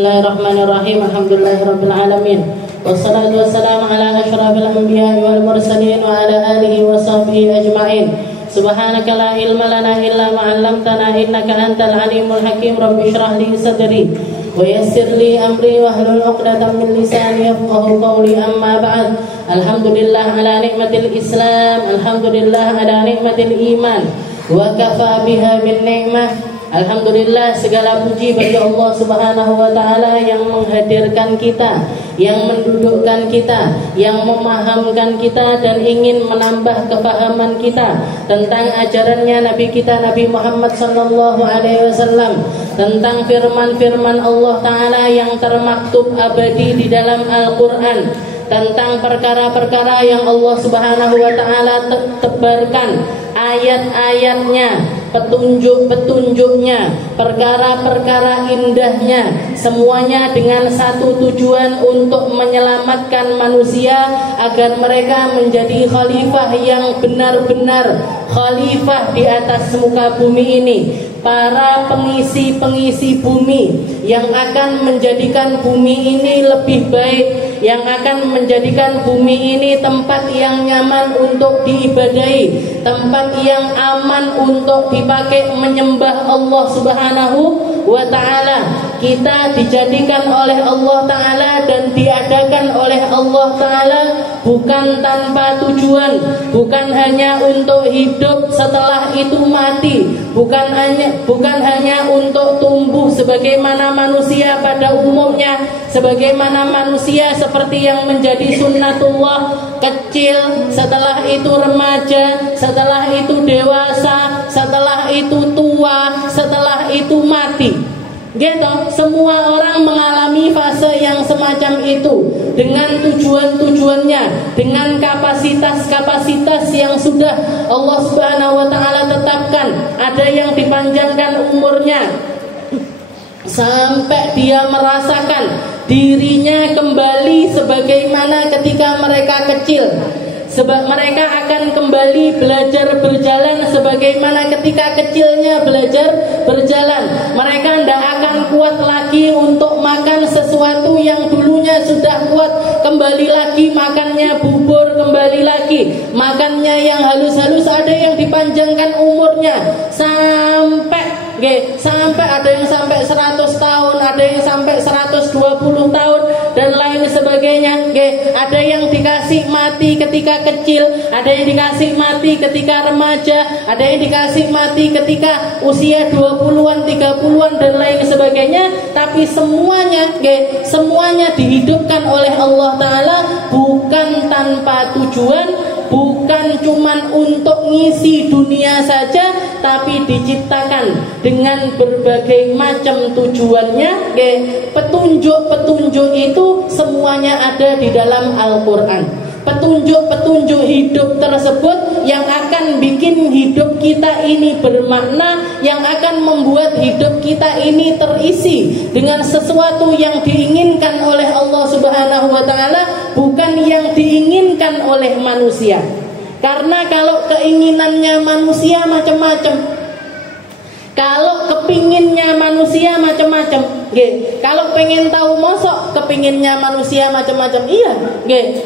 Bismillahirrahmanirrahim. Alhamdulillahirabbil alamin. Wassalatu wassalamu ala asyrafil anbiya'i wal mursalin wa ala alihi wa sahbihi ajma'in. Subhanaka la ilma lana illa ma 'allamtana innaka antal alimul hakim. Rabbi shrah li sadri wa yassir li amri wahlul 'uqdatam min lisani yafqahu qawli. Amma ba'd. Alhamdulillah ala nikmatil Islam, alhamdulillah ala nikmatil iman. Wa kafa biha min ni'mah. Alhamdulillah, segala puji bagi Allah Subhanahu wa ta'ala yang menghadirkan kita, yang mendudukkan kita, yang memahamkan kita dan ingin menambah kefahaman kita tentang ajarannya Nabi kita Nabi Muhammad sallallahu alaihi wasallam, tentang firman-firman Allah ta'ala yang termaktub abadi di dalam Al-Qur'an, tentang perkara-perkara yang Allah Subhanahu wa ta'ala tebarkan ayat-ayatnya, petunjuk-petunjuknya, perkara-perkara indahnya, semuanya dengan satu tujuan untuk menyelamatkan manusia agar mereka menjadi khalifah yang benar-benar khalifah di atas muka bumi ini, para pengisi-pengisi bumi yang akan menjadikan bumi ini lebih baik, yang akan menjadikan bumi ini tempat yang nyaman untuk diibadahi, tempat yang aman untuk dipakai menyembah Allah Subhanahu wa ta'ala. Kita dijadikan oleh Allah ta'ala dan diadakan oleh Allah ta'ala bukan tanpa tujuan, bukan hanya untuk hidup setelah itu mati, bukan hanya untuk tumbuh sebagaimana manusia pada umumnya, sebagaimana manusia seperti yang menjadi sunnatullah, kecil, setelah itu remaja, setelah itu dewasa, setelah itu tua, setelah itu mati. Gitu, semua orang mengalami fase yang semacam itu dengan tujuan-tujuannya, dengan kapasitas-kapasitas yang sudah Allah Subhanahu wa ta'ala tetapkan. Ada yang dipanjangkan umurnya sampai dia merasakan dirinya kembali sebagaimana ketika mereka kecil. Sebab mereka akan kembali belajar berjalan sebagaimana ketika kecilnya belajar berjalan. Mereka tidak akan kuat lagi untuk makan sesuatu yang dulunya sudah kuat. Kembali lagi makannya bubur, kembali lagi makannya yang halus-halus. Ada yang dipanjangkan umurnya sampai ada yang sampai 100 tahun, ada yang sampai 120 tahun dan lain sebagainya. Ada yang dikasih mati ketika kecil, ada yang dikasih mati ketika remaja, ada yang dikasih mati ketika usia 20-an, 30-an dan lain sebagainya. Tapi semuanya dihidupkan oleh Allah ta'ala bukan tanpa tujuan, bukan cuman untuk ngisi dunia saja, tapi diciptakan dengan berbagai macam tujuannya. Petunjuk-petunjuk itu semuanya ada di dalam Al-Quran. Petunjuk-petunjuk hidup tersebut yang akan bikin hidup kita ini bermakna, yang akan membuat hidup kita ini terisi dengan sesuatu yang diinginkan oleh Allah Subhanahu wa ta'ala, bukan yang diinginkan oleh manusia. Karena kalau keinginannya manusia macam-macam, kalau kepinginnya manusia macam-macam, kalau pengen tahu mosok kepinginnya manusia macam-macam, iya,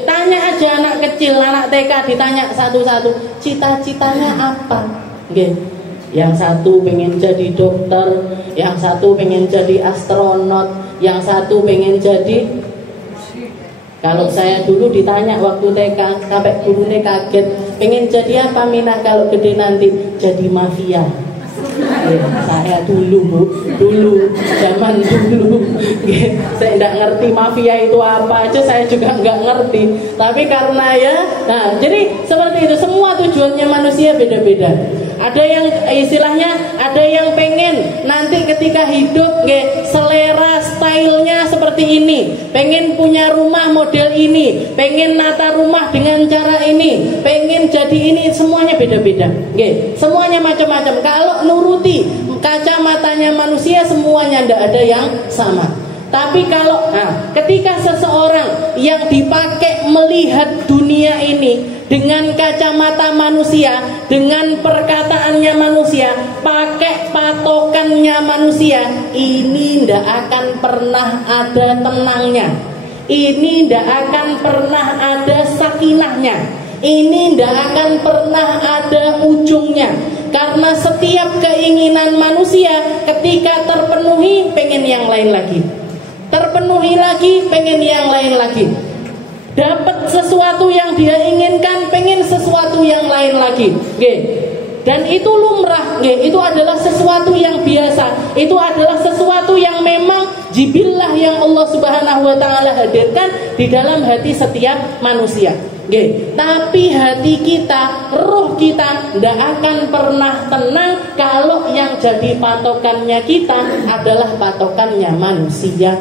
tanya aja anak kecil, anak TK, ditanya satu-satu, cita-citanya apa? Yang satu pengen jadi dokter, yang satu pengen jadi astronot, yang satu pengen jadi. Kalau saya dulu ditanya waktu TK, sampai gurunya kaget, pengen jadi apa Minah kalau gede nanti? Jadi mafia. Saya dulu zaman dulu saya tidak ngerti mafia itu apa aja, saya juga nggak ngerti. Tapi karena jadi seperti itu, semua tujuannya manusia beda-beda. Ada yang istilahnya, ada yang pengen nanti ketika hidup selera stylenya seperti ini, pengen punya rumah model ini, pengen nata rumah dengan cara ini, pengen jadi ini, semuanya beda-beda. Semuanya macam-macam. Kalau nuruti kacamatanya manusia, semuanya tidak ada yang sama. Tapi kalau ketika seseorang yang dipakai melihat dunia ini dengan kacamata manusia, dengan perkataannya manusia, pakai patokannya manusia, ini ndak akan pernah ada tenangnya. Ini ndak akan pernah ada sakinahnya. Ini ndak akan pernah ada ujungnya. Karena setiap keinginan manusia ketika terpenuhi pengen yang lain lagi, terpenuhi lagi pengen yang lain lagi, dapat sesuatu yang dia inginkan pengen sesuatu yang lain lagi. Dan itu lumrah, itu adalah sesuatu yang biasa, itu adalah sesuatu yang memang jibillah yang Allah Subhanahu wa taala hadirkan di dalam hati setiap manusia. Tapi hati kita, ruh kita tidak akan pernah tenang kalau yang jadi patokannya kita adalah patokannya manusia.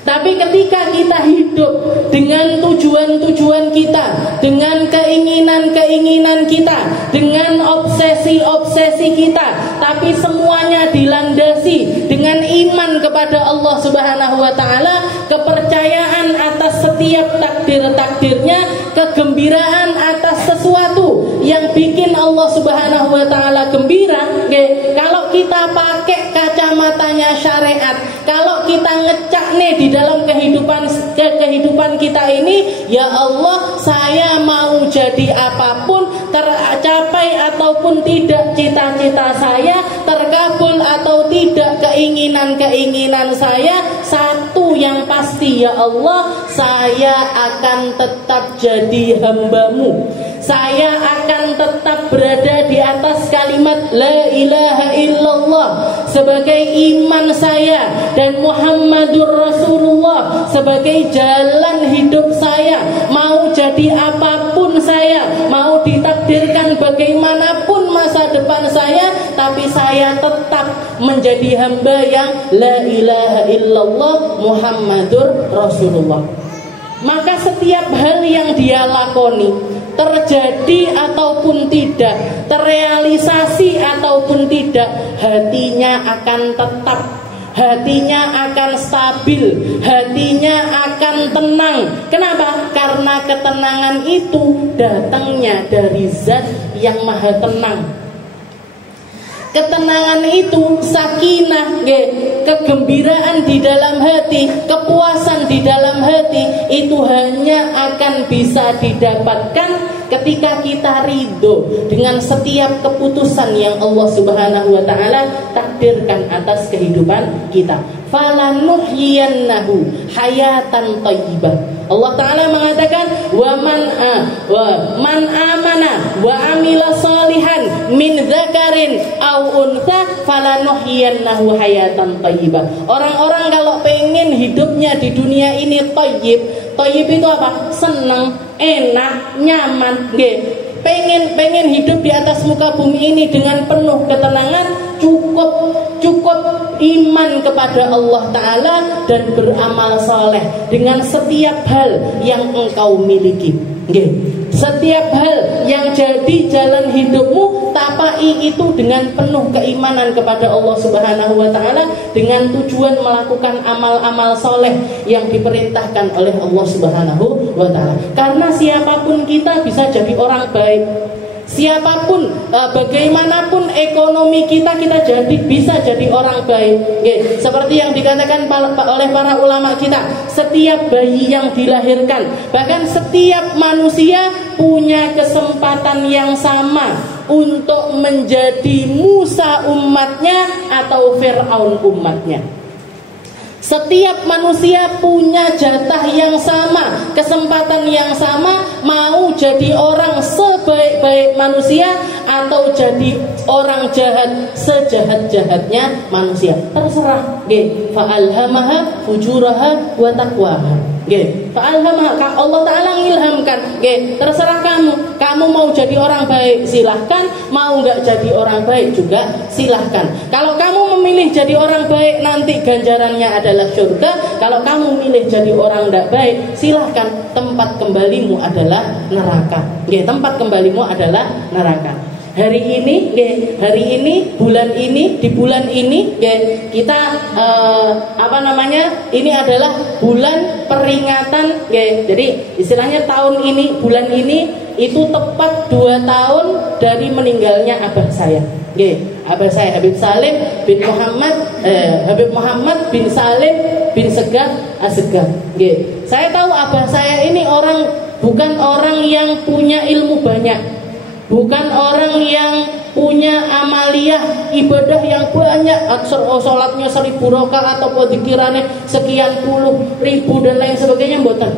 Tapi ketika kita hidup dengan tujuan-tujuan kita, dengan keinginan-keinginan kita, dengan obsesi-obsesi kita, tapi semuanya dilandasi dengan iman kepada Allah Subhanahu wa taala, kepercayaan atas setiap takdir-takdirnya, kegembiraan atas sesuatu yang bikin Allah Subhanahu wa taala gembira. Kalau kita pakai kacamatanya syariat, kalau kita ngecak nih di dalam kehidupan kita ini, ya Allah, saya mau jadi apapun, tercapai ataupun tidak cita-cita saya, terkabul atau tidak keinginan-keinginan saya, satu yang pasti ya Allah, saya akan tetap jadi hamba-Mu. Saya akan tetap berada di atas kalimat La ilaha illallah sebagai iman saya, dan Muhammadur Rasulullah sebagai jalan hidup saya. Mau jadi apapun saya, mau ditakdirkan bagaimanapun masa depan saya, tapi saya tetap menjadi hamba yang La ilaha illallah Muhammadur Rasulullah. Maka setiap hal yang dia lakoni, terjadi ataupun tidak, terrealisasi ataupun tidak, hatinya akan tetap, hatinya akan stabil, hatinya akan tenang. Kenapa? Karena ketenangan itu datangnya dari Zat yang Maha Tenang. Ketenangan itu sakinah, kegembiraan di dalam hati, kepuasan di dalam hati, itu hanya akan bisa didapatkan ketika kita ridho dengan setiap keputusan yang Allah Subhanahu wa taala takdirkan atas kehidupan kita. Falanuhyiyannahu hayatan thayyibah. Allah Ta'ala mengatakan wa man amana wa amila salihan min dzakarin aw untha falanuhyiyannahu hayatan thayyibah. Orang-orang kalau pengen hidupnya di dunia ini thayyib, thayyib itu apa? Senang, enak, nyaman, pengen hidup di atas muka bumi ini dengan penuh ketenangan, cukup iman kepada Allah Ta'ala dan beramal saleh dengan setiap hal yang engkau miliki. Setiap hal yang jadi jalan hidupmu, tapai itu dengan penuh keimanan kepada Allah Subhanahu wa taala, dengan tujuan melakukan amal-amal soleh yang diperintahkan oleh Allah Subhanahu wa taala. Karena siapapun kita bisa jadi orang baik. Siapapun, bagaimanapun ekonomi kita bisa jadi orang baik. Seperti yang dikatakan oleh para ulama kita, setiap bayi yang dilahirkan, bahkan setiap manusia punya kesempatan yang sama untuk menjadi Musa umatnya atau Fir'aun umatnya. Setiap manusia punya jatah yang sama, kesempatan yang sama, mau jadi orang sebaik-baik manusia atau jadi orang jahat sejahat-jahatnya manusia. Terserah. Fa'alhamaha fujuraha wa taqwaha. Fa'alhamaha, Allah Ta'ala ngilhamkan. Terserah kamu mau jadi orang baik silahkan, mau nggak jadi orang baik juga silahkan. Kalau kamu memilih jadi orang baik, nanti ganjarannya adalah surga. Kalau kamu milih jadi orang tidak baik, silahkan, tempat kembalimu adalah neraka. Tempat kembalimu adalah neraka. Hari ini bulan ini, di bulan ini kita ini adalah bulan peringatan. Jadi istilahnya tahun ini, bulan ini itu tepat 2 tahun dari meninggalnya abah saya. Abah saya Habib Muhammad bin Salim bin Segaf Assegaf. Saya tahu abah saya ini bukan orang yang punya ilmu banyak, bukan orang yang punya amaliyah ibadah yang banyak, sholatnya 1000 rakaat atau dikirannya sekian puluh ribu dan lain sebagainya, mboten.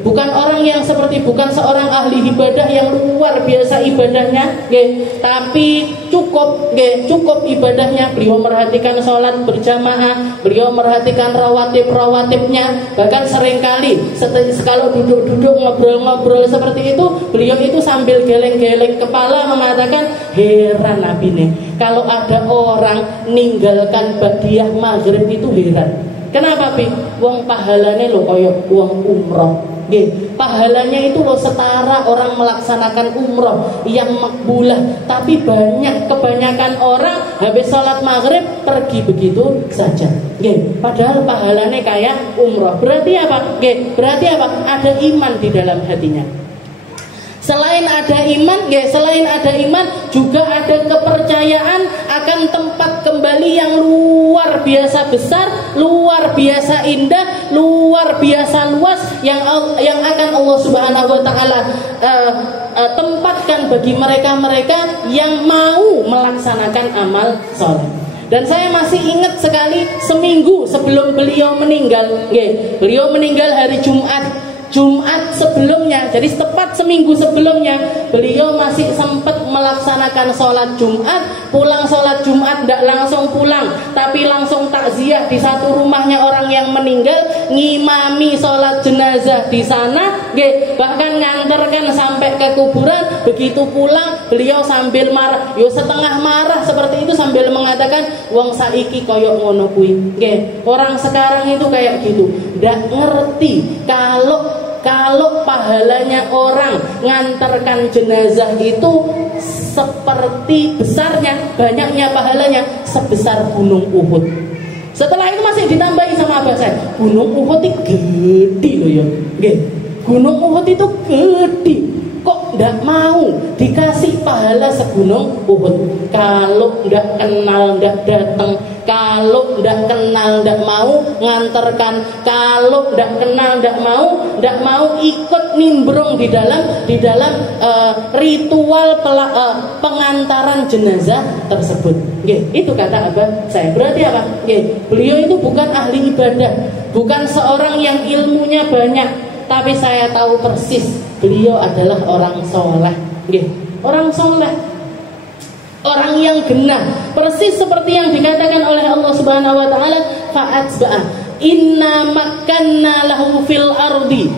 Bukan orang yang bukan seorang ahli ibadah yang luar biasa ibadahnya, tapi cukup ibadahnya. Beliau merhatikan sholat berjamaah, beliau merhatikan rawatibnya, bahkan seringkali kalau duduk-duduk ngobrol-ngobrol seperti itu, beliau itu sambil geleng-geleng kepala mengatakan, heran Nabi nih, kalau ada orang ninggalkan ba'diyah maghrib itu heran. Kenapa Pi? Wong pahalane lho kaya wong umroh. Pahalanya itu loh setara orang melaksanakan umroh yang makbulah. Tapi kebanyakan orang habis sholat maghrib pergi begitu saja. Padahal pahalanya kayak umroh. Berarti apa? Ada iman di dalam hatinya. Selain ada iman juga ada kepercayaan akan tempat kembali yang luar biasa besar, luar biasa indah, luar biasa luas yang akan Allah Subhanahu wa taala tempatkan bagi mereka-mereka yang mau melaksanakan amal saleh. Dan saya masih ingat sekali seminggu sebelum beliau meninggal. Beliau meninggal hari Jumat sebelumnya, jadi tepat seminggu sebelumnya beliau masih sempat melaksanakan sholat Jumat. Pulang sholat Jumat tidak langsung pulang, tapi langsung takziah di satu rumahnya orang yang meninggal, ngimami sholat jenazah di sana, bahkan nganterkan sampai ke kuburan. Begitu pulang beliau sambil marah, setengah marah seperti itu, sambil mengatakan, wong saiki koyok ngono kuwi. Orang sekarang itu kayak gitu, ndak ngerti kalau pahalanya orang ngantarkan jenazah itu seperti besarnya, banyaknya pahalanya sebesar gunung Uhud. Setelah itu masih ditambahi sama abah saya, gunung Uhud itu gede loh ya. Gunung Uhud itu gede, kok ndak mau dikasih pahala segunung Uhud? Kalau ndak kenal ndak datang, kalau ndak kenal ndak mau nganterkan, kalau ndak kenal ndak mau ikut nimbrung di dalam ritual pengantaran jenazah tersebut. Itu kata abah saya. Berarti apa? Beliau itu bukan ahli ibadah, bukan seorang yang ilmunya banyak, tapi saya tahu persis beliau adalah orang soleh. Orang soleh, orang yang genah, persis seperti yang dikatakan oleh Allah Subhanahu wa taala, fa'atsba'a inna makkanna lahu fil ardi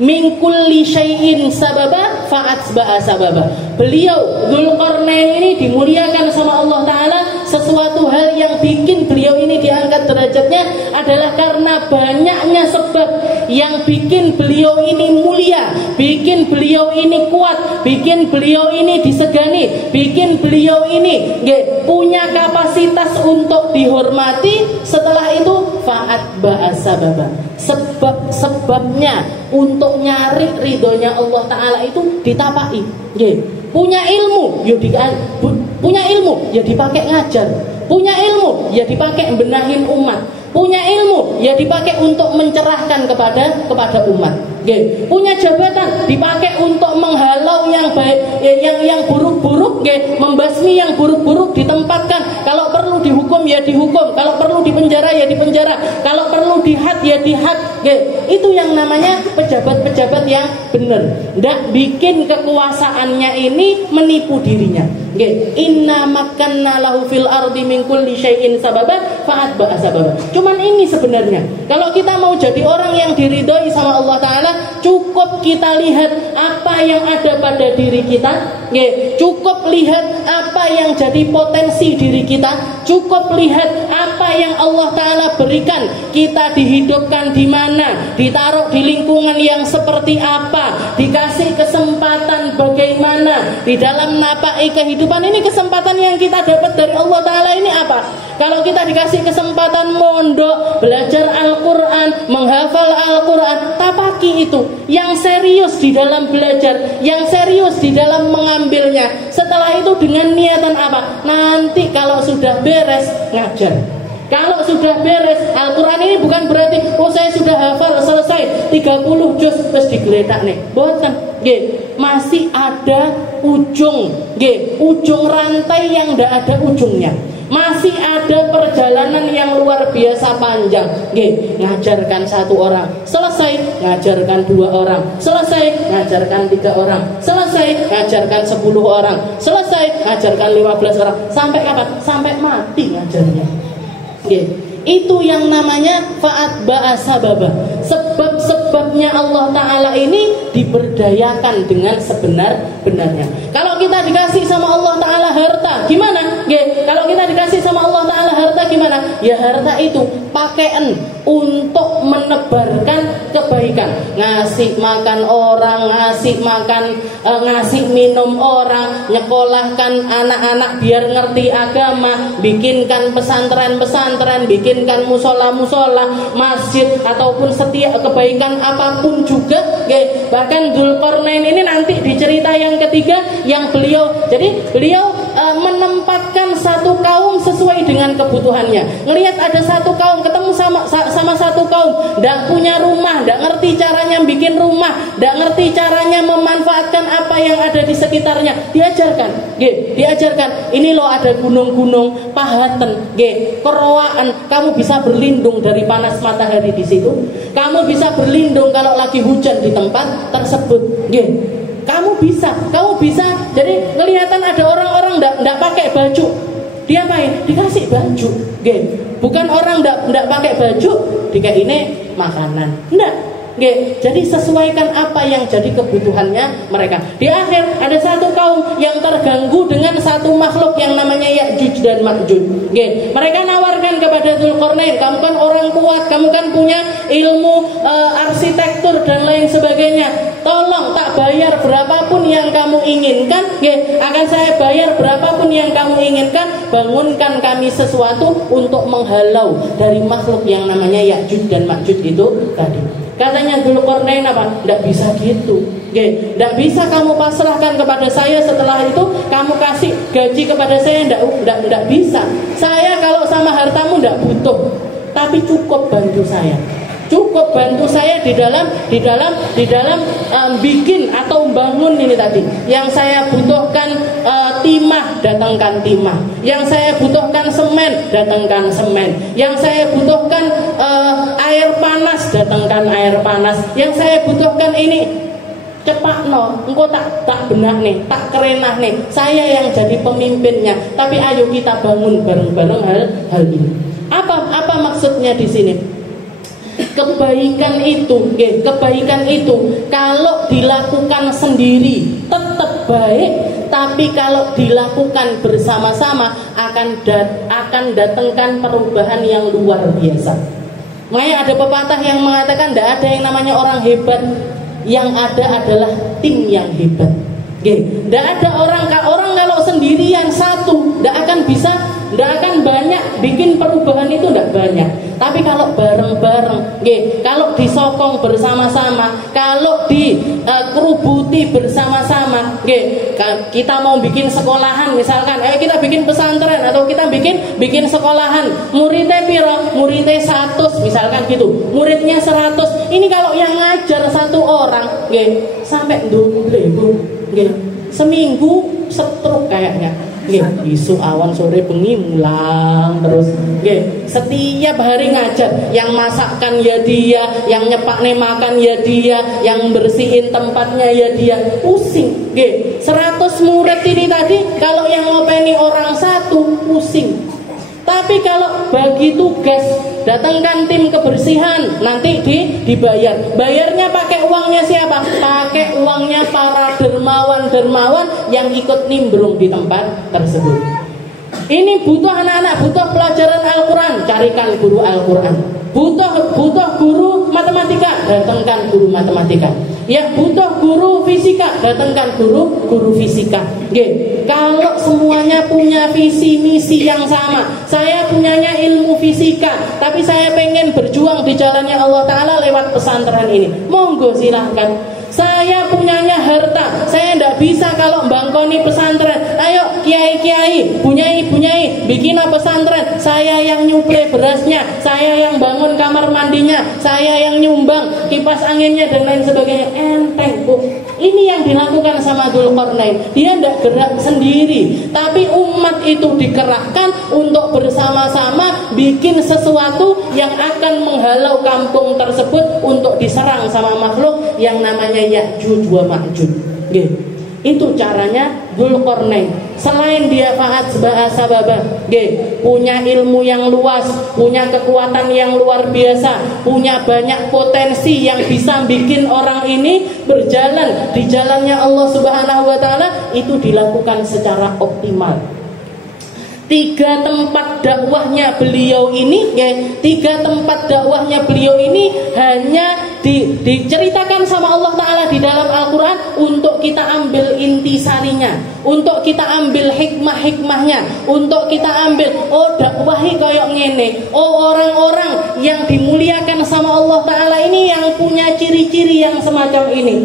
min kulli syai'in sababa fa'atsba'a sababa. Beliau Dzulqarnain ini dimuliakan sama Allah taala. Sesuatu hal yang bikin beliau ini diangkat derajatnya adalah karena banyaknya sebab yang bikin beliau ini mulia, bikin beliau ini kuat, bikin beliau ini disegani, bikin beliau ini punya kapasitas untuk dihormati. Setelah itu fa'atba'a sababa, sebabnya untuk nyari ridhonya Allah taala itu ditapaki. Punya ilmu ya dipakai ngajar, punya ilmu ya dipakai benahin umat, punya ilmu ya dipakai untuk mencerahkan kepada umat. Punya jabatan dipakai untuk menghalau yang baik, yang buruk-buruk, membasmi yang buruk-buruk, ditempatkan. Kalau perlu dihukum ya dihukum, kalau perlu dipenjara ya dipenjara, kalau perlu dihad ya dihad. Itu yang namanya pejabat-pejabat yang benar. Ndak bikin kekuasaannya ini menipu dirinya. Inna makkanna lahu fil ardi min kulli syai'in sababa fa'atba'a sababa. Cuman ini sebenarnya, kalau kita mau jadi orang yang diridhoi sama Allah taala, cukup kita lihat apa yang ada pada diri kita. Cukup lihat apa yang jadi potensi diri kita. Cukup lihat apa yang Allah taala berikan. Kita dihidupkan di mana, ditaruh di lingkungan yang seperti apa, dikasih kesempatan bagaimana di dalam napai kehidupan ini. Kesempatan yang kita dapat dari Allah Ta'ala ini apa? Kalau kita dikasih kesempatan mondok, belajar Al-Quran, menghafal Al-Quran, tapaki itu. Yang serius di dalam belajar, yang serius di dalam mengambilnya. Setelah itu dengan niatan apa? Nanti kalau sudah beres, ngajar. Kalau sudah beres, Al-Quran ini bukan berarti saya sudah hafal selesai 30 juz terus digeletak nih. Boten, masih ada ujung rantai yang tidak ada ujungnya. Masih ada perjalanan yang luar biasa panjang. Ngajarkan 1 orang, selesai ngajarkan 2 orang, selesai ngajarkan 3 orang, selesai ngajarkan 10 orang, selesai ngajarkan 15 orang. Sampai kapan? Sampai mati ngajarnya. Itu yang namanya fa'atba'a sababa. Sebab-sebabnya Allah Ta'ala ini diberdayakan dengan sebenar-benarnya. Kalau kita dikasih sama Allah Ta'ala harta, gimana? Kalau kita dikasih sama Allah Ta'ala harta, gimana? Ya harta itu pakaian untuk menebarkan kebaikan. Ngasih makan orang, ngasih minum orang, nyekolahkan anak-anak biar ngerti agama, bikinkan pesantren-pesantren, bikinkan musola-musola, masjid, ataupun setiap kebaikan apapun juga. Bahkan Dzulqarnain ini nanti di cerita yang ketiga yang beliau menempatkan satu kaum sesuai dengan kebutuhannya. Ngelihat ada satu kaum ketemu sama satu kaum tidak punya rumah, tidak ngerti caranya bikin rumah, tidak ngerti caranya memanfaatkan apa yang ada di sekitarnya. Diajarkan. Ini loh ada gunung-gunung, pahaten, kerowaan. Kamu bisa berlindung dari panas matahari di situ. Kamu bisa berlindung kalau lagi hujan di tempat tersebut. Kamu bisa. Jadi kelihatan ada orang-orang tidak pakai baju, dia main dikasih baju. Bukan orang tidak pakai baju dikasih ini makanan. Enggak. Jadi sesuaikan apa yang jadi kebutuhannya mereka. Di akhir ada satu kaum yang terganggu dengan satu makhluk yang namanya Ya'juj dan Ma'juj. Mereka nawarkan kepada Dzulqarnain, kamu kan orang kuat, kamu kan punya ilmu arsitektur dan lain sebagainya. Tolong tak bayar berapapun yang kamu inginkan, akan saya bayar berapapun yang kamu inginkan. Bangunkan kami sesuatu untuk menghalau dari makhluk yang namanya Ya'juj dan Ma'juj itu tadi. Katanya Dzulqarnain apa? Tidak bisa gitu. Tidak bisa kamu pasrahkan kepada saya, setelah itu kamu kasih gaji kepada saya. Tidak bisa. Saya kalau sama hartamu tidak butuh, tapi cukup bantu saya. Cukup bantu saya di dalam bikin atau bangun ini tadi. Yang saya butuhkan timah, datangkan timah. Yang saya butuhkan semen, datangkan semen. Yang saya butuhkan air panas, datangkan air panas. Yang saya butuhkan ini cepat engkau tak benar nih, tak kerenah nih. Saya yang jadi pemimpinnya. Tapi ayo kita bangun bareng-bareng hal ini. Apa maksudnya di sini? Kebaikan itu kalau dilakukan sendiri tetap baik, tapi kalau dilakukan bersama-sama akan datangkan perubahan yang luar biasa. Makanya ada pepatah yang mengatakan tidak ada yang namanya orang hebat, yang ada adalah tim yang hebat. Tidak ada orang kalau sendirian satu tidak akan bisa, tidak akan banyak bikin perubahan itu, tidak banyak. Tapi kalau bareng-bareng, kalau disokong bersama-sama, kalau dikerubuti bersama-sama, kita mau bikin sekolahan misalkan, ayo kita bikin pesantren atau kita bikin sekolahan, muridnya piro, muridnya 100 misalkan gitu, muridnya 100. Ini kalau yang ngajar satu orang, sampai 20.000, seminggu setruk kayaknya. Isu awan sore bengi mulang terus. Setiap hari ngajar, yang masakkan ya dia, yang nyepakne makan ya dia, yang bersihin tempatnya ya dia. Pusing. 100 murid ini tadi, kalau yang ngopeni orang 1 pusing. Tapi kalau bagi tugas, datangkan tim kebersihan, nanti dibayar. Bayarnya pakai uangnya siapa? Pakai uangnya para dermawan yang ikut nimbrung di tempat tersebut. Ini butuh anak-anak, butuh pelajaran Al-Quran, carikan guru Al-Quran. Butuh guru matematika, datangkan guru matematika. Ya butuh guru fisika, datangkan guru fisika. Nggih. Kalau semuanya punya visi misi yang sama, saya punyanya ilmu fisika, tapi saya pengen berjuang di jalannya Allah Ta'ala lewat pesantren ini, monggo silahkan. Saya punyanya harta, saya tidak bisa kalau bangkoni pesantren. Ayo kiai-kiai, bunyai-bunyai, bikin pesantren. Saya yang nyuplai berasnya, saya yang bangun kamar mandinya, saya yang nyumbang kipas anginnya dan lain sebagainya. Enteng, Bu. Ini yang dilakukan sama Dzulqarnain. Dia tidak gerak sendiri, tapi umat itu dikerahkan untuk bersama-sama bikin sesuatu yang akan menghalau kampung tersebut untuk diserang sama makhluk yang namanya Ya'juj wa Ma'juj. Itu caranya Dzulqarnain. Selain dia faat bahasa baba, punya ilmu yang luas, punya kekuatan yang luar biasa, punya banyak potensi yang bisa bikin orang ini berjalan di jalannya Allah Subhanahu wa Ta'ala, itu dilakukan secara optimal. 3 tempat dakwahnya beliau ini, hanya diceritakan sama Allah Ta'ala di dalam Al-Quran untuk kita ambil intisarinya, untuk kita ambil hikmah-hikmahnya, untuk kita ambil, oh dakwahi koyok ngene, oh orang-orang yang dimuliakan sama Allah Ta'ala ini yang punya ciri-ciri yang semacam ini.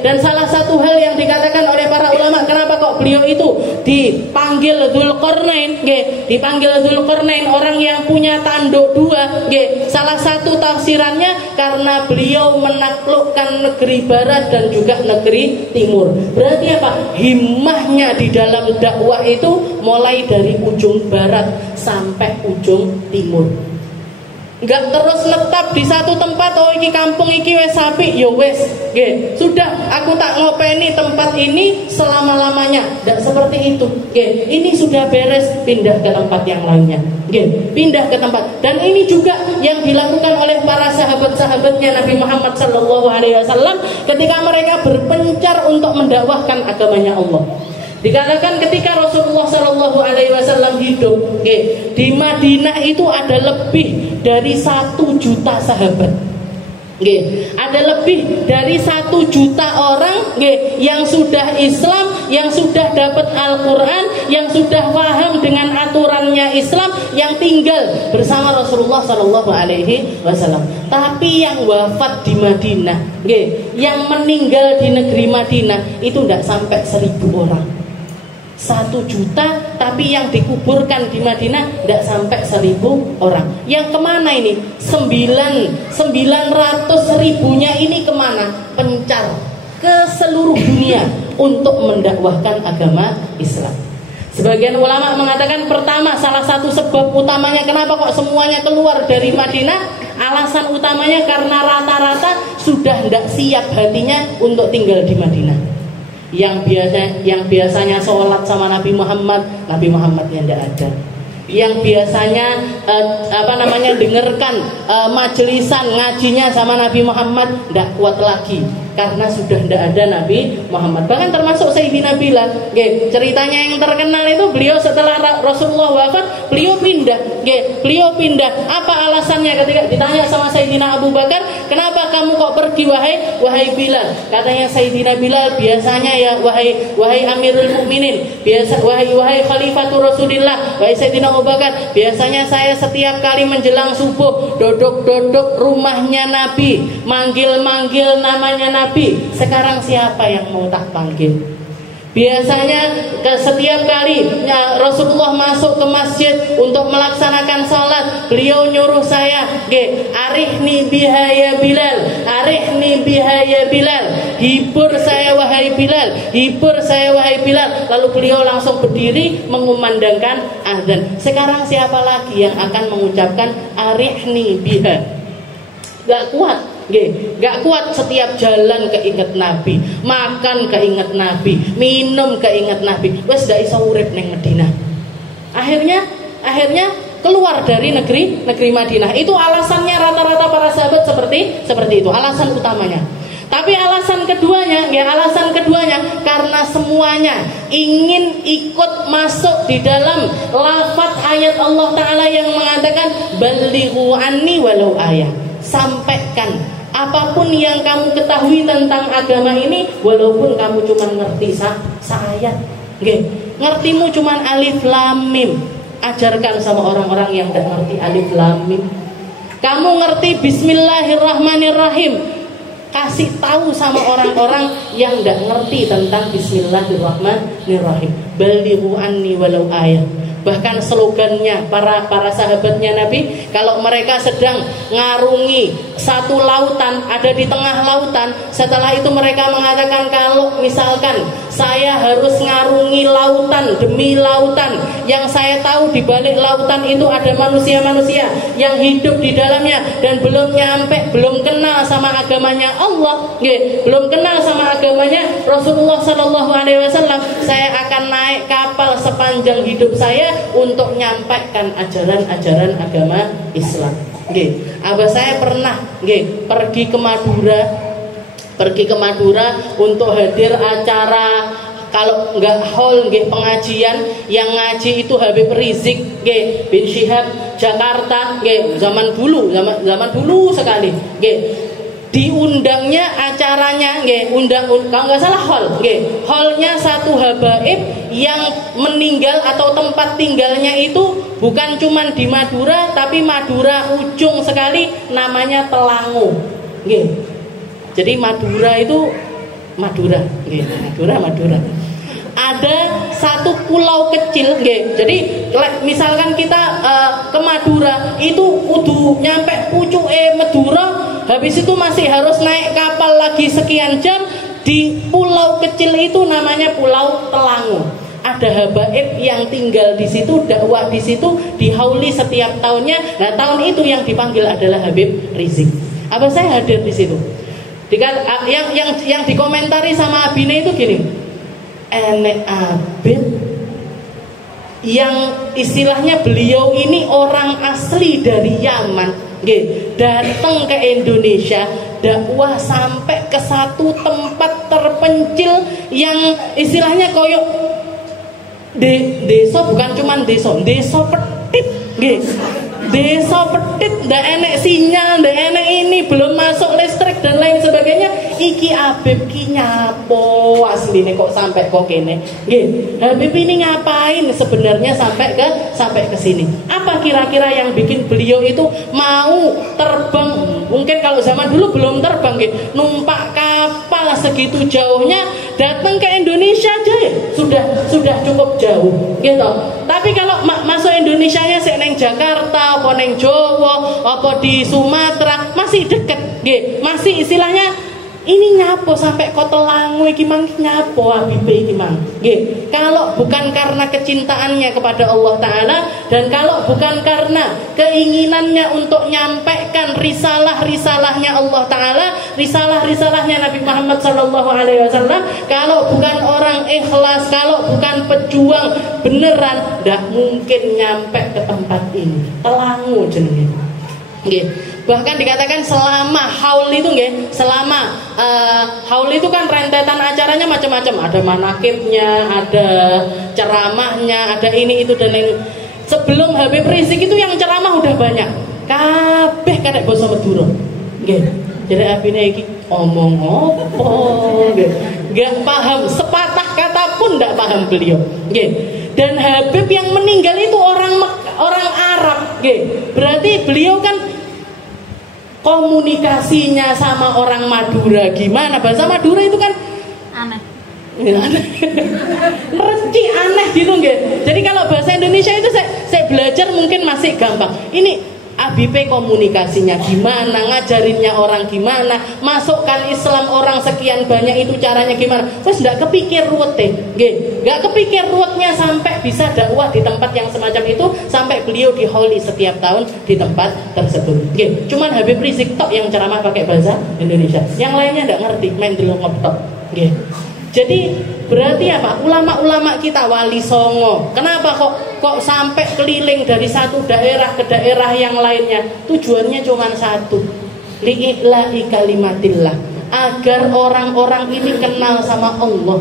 Dan salah satu hal yang dikatakan oleh para ulama, kenapa kok beliau itu dipanggil Dzulqarnain, dipanggil Dzulqarnain, orang yang punya tanduk 2, salah satu tafsirannya karena beliau menaklukkan negeri barat dan juga negeri timur. Berarti apa? Himmahnya di dalam dakwah itu mulai dari ujung barat sampai ujung timur. Enggak terus netap di satu tempat, oh iki kampung iki wes sapi, yo wes, sudah aku tak ngopeni tempat ini selama-lamanya. Enggak seperti itu. Ini sudah beres, pindah ke tempat yang lainnya. Pindah ke tempat. Dan ini juga yang dilakukan oleh para sahabat-sahabatnya Nabi Muhammad SAW ketika mereka berpencar untuk mendakwahkan agamanya Allah. Dikatakan ketika Rasulullah SAW hidup, di Madinah itu ada lebih dari 1 juta sahabat. Ada lebih dari 1 juta orang yang sudah Islam, yang sudah dapat Al-Quran, yang sudah paham dengan aturannya Islam, yang tinggal bersama Rasulullah SAW. Tapi yang wafat di Madinah, yang meninggal di negeri Madinah itu tidak sampai 1.000 orang. 1 juta, tapi yang dikuburkan di Madinah tidak sampai 1.000 orang. Yang kemana ini? 900 ribunya ini kemana? Pencar ke seluruh dunia untuk mendakwahkan agama Islam. Sebagian ulama mengatakan pertama, salah satu sebab utamanya kenapa kok semuanya keluar dari Madinah, alasan utamanya karena rata-rata sudah tidak siap hatinya untuk tinggal di Madinah. Yang biasanya sholat sama Nabi Muhammadnya tidak ada. Yang biasanya dengarkan majelisan ngajinya sama Nabi Muhammad tidak kuat lagi karena sudah tidak ada Nabi Muhammad. Bahkan termasuk Sayyidina Bilal, ceritanya yang terkenal itu beliau setelah Rasulullah wafat, beliau pindah. Apa alasannya ketika ditanya sama Sayyidina Abu Bakar, kenapa kamu kok pergi wahai Bilal? Katanya Sayyidina Bilal, biasanya ya wahai Amirul Mukminin, wahai Khalifatul Rasulillah, wahai Sayyidina Abu Bakar, biasanya saya setiap kali menjelang subuh dodok-dodok rumahnya Nabi, manggil-manggil namanya Nabi. Sekarang siapa yang mau tak panggil? Biasanya setiap kali Rasulullah masuk ke masjid untuk melaksanakan sholat, beliau nyuruh saya, arihni biha ya Bilal, arihni biha ya Bilal, hibur saya wahai Bilal, hibur saya wahai Bilal. Lalu beliau langsung berdiri mengumandangkan azan. Sekarang siapa lagi yang akan mengucapkan arihni biha? Gak kuat setiap jalan keinget Nabi, makan keinget Nabi, minum keinget Nabi. Wes gak iso urip ning Madinah. Akhirnya keluar dari negeri Madinah. Itu alasannya rata-rata para sahabat seperti itu. Alasan utamanya. Tapi alasan keduanya karena semuanya ingin ikut masuk di dalam lafaz ayat Allah Ta'ala yang mengatakan balighu anni walau ayat. Sampaikan Apapun yang kamu ketahui tentang agama ini, walaupun kamu cuma ngerti sayat, ngertimu cuma alif lam mim, ajarkan sama orang-orang yang tidak ngerti alif lam mim. Kamu ngerti bismillahirrahmanirrahim, kasih tahu sama orang-orang yang tidak ngerti tentang bismillahirrahmanirrahim. Balighu anni walau ayat. Bahkan slogannya para sahabatnya Nabi, kalau mereka sedang ngarungi satu lautan, ada di tengah lautan, setelah itu mereka mengatakan, kalau misalkan saya harus ngarungi lautan demi lautan, yang saya tahu di balik lautan itu ada manusia-manusia yang hidup di dalamnya dan belum nyampe, belum kenal sama agamanya Allah, belum kenal sama agamanya Rasulullah Sallallahu Alaihi Wasallam, saya akan naik kapal sepanjang hidup saya untuk nyampaikan ajaran-ajaran agama Islam. Abah saya pernah pergi ke Madura untuk hadir acara, kalau enggak hall pengajian, yang ngaji itu Habib Rizik bin Syihab Jakarta, zaman dulu sekali. Diundangnya acaranya kalau nggak salah hallnya satu habaib yang meninggal atau tempat tinggalnya itu bukan cuma di Madura, tapi Madura ujung sekali, namanya Telangu. Jadi Madura itu Madura. Ada satu pulau kecil, jadi misalkan kita ke Madura itu udah nyampe pucuke Madura, habis itu masih harus naik kapal lagi sekian jam di pulau kecil itu, namanya Pulau Telangu. Ada habaib yang tinggal di situ, dakwah di situ, dihauli setiap tahunnya. Nah, tahun itu yang dipanggil adalah Habib Rizik. Abah saya hadir di situ. Yang dikomentari sama Abine itu gini, enek Abid yang istilahnya beliau ini orang asli dari Yaman, datang ke Indonesia dakwah sampai ke satu tempat terpencil yang istilahnya koyok desa, bukan cuma desa petit, desa petit, ndak enek sinyal, ndak enek ini, belum masuk listrik dan lain sebagainya. Iki Habib ki nyapo asline kok sampai kok kene. Habib ini ngapain sebenarnya sampai ke sini? Apa kira-kira yang bikin beliau itu mau terbang? Mungkin kalau zaman dulu belum terbang, numpak kapal segitu jauhnya datang ke Indonesia aja sudah cukup jauh, Tapi kalau masuk Indonesianya sik neng Jakarta, apa neng Jawa, apa di Sumatera, masih deket, masih istilahnya ini nyapo sampai kota Telangu iki mang nyapo Habib iki mang. Kalau bukan karena kecintaannya kepada Allah Ta'ala, dan kalau bukan karena keinginannya untuk nyampaikan risalah-risalahnya Allah Ta'ala, risalah-risalahnya Nabi Muhammad Sallallahu Alaihi Wasallam, kalau bukan orang ikhlas, kalau bukan pejuang beneran, ndak mungkin nyampe ke tempat ini. Telangu jenenge. Bahkan dikatakan selama haul itu haul itu kan rentetan acaranya macam-macam, ada manakibnya, ada ceramahnya, ada ini itu dan lain. Sebelum Habib Rizik itu yang ceramah udah banyak, kabeh kadek basa Madura. Jadi abine iki omong apa, gak paham, sepatah kata pun gak paham beliau. Dan Habib yang meninggal itu orang Arab, berarti beliau kan komunikasinya sama orang Madura gimana? Bahasa Madura itu kan aneh. Reci aneh gitu Jadi kalau bahasa Indonesia itu saya belajar mungkin masih gampang. Ini Habib komunikasinya gimana, ngajarinnya orang gimana, masukkan Islam orang sekian banyak itu caranya gimana. Terus enggak kepikir ruwete, enggak kepikir ruwetnya sampai bisa dakwah di tempat yang semacam itu, sampai beliau dihauli setiap tahun di tempat tersebut. Cuman Habib Rizik tok yang ceramah pakai bahasa Indonesia, yang lainnya enggak ngerti, main delok laptop. Jadi berarti apa? Ulama-ulama kita wali songo. Kenapa kok sampai keliling dari satu daerah ke daerah yang lainnya? Tujuannya cuma satu, li'ila'i kalimatillah, agar orang-orang ini kenal sama Allah,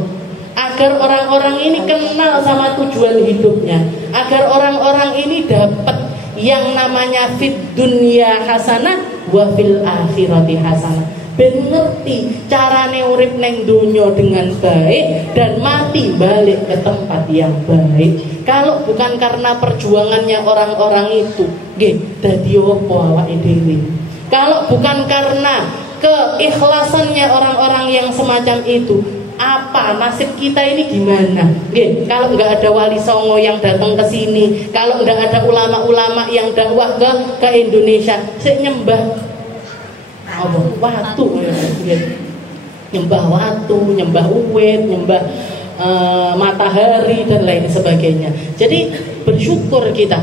agar orang-orang ini kenal sama tujuan hidupnya, agar orang-orang ini dapat yang namanya fid dunya hasanah wa fil akhirati hasanah. Ben ngerti carane urip neng dunya dengan baik dan mati balik ke tempat yang baik. Kalau bukan karena perjuangannya orang-orang itu, nggih dadi opo awake dhewe. Kalau bukan karena keikhlasannya orang-orang yang semacam itu, apa nasib kita ini gimana? Nggih, kalau nggak ada wali songo yang datang ke sini, kalau nggak ada ulama-ulama yang dakwah ke Indonesia, sik nyembah watu, nyembah watu, nyembah uwit, nyembah matahari dan lain sebagainya. Jadi bersyukur kita,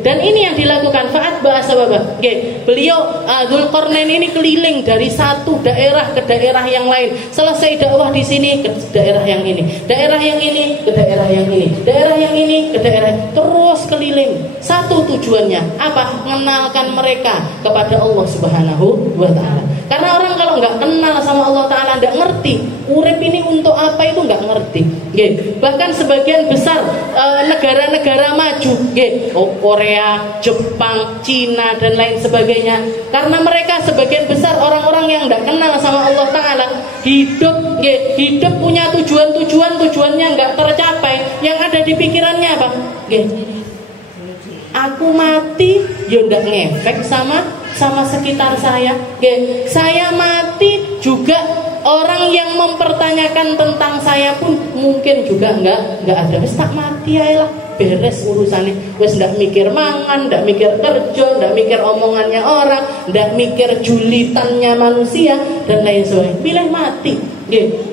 dan ini yang dilakukan Fa'at Ba'asababa. Beliau Dzulqarnain ini keliling dari satu daerah ke daerah yang lain. Selesai dakwah di sini ke daerah yang ini, daerah yang ini ke daerah yang ini, daerah yang ini ke daerah, terus keliling. Satu tujuannya apa? Mengenalkan mereka kepada Allah Subhanahu wa Ta'ala. Karena orang kalau nggak kenal sama Allah Ta'ala, nggak ngerti urip ini untuk apa, itu nggak ngerti. Bahkan sebagian besar negara-negara maju, Korea, Jepang, Cina dan lain sebagainya, karena mereka sebagian besar orang-orang yang nggak kenal sama Allah Ta'ala, hidup punya tujuannya nggak tercapai. Yang ada di pikirannya apa? Aku mati, ya ndak ngefek sama sekitar saya. Saya mati juga, orang yang mempertanyakan tentang saya pun mungkin juga nggak ada. Wis tak mati ae lah, beres urusannya. Wis ndak mikir mangan, ndak mikir kerja, ndak mikir omongannya orang, ndak mikir julitannya manusia dan lain sebagainya. Pilih mati.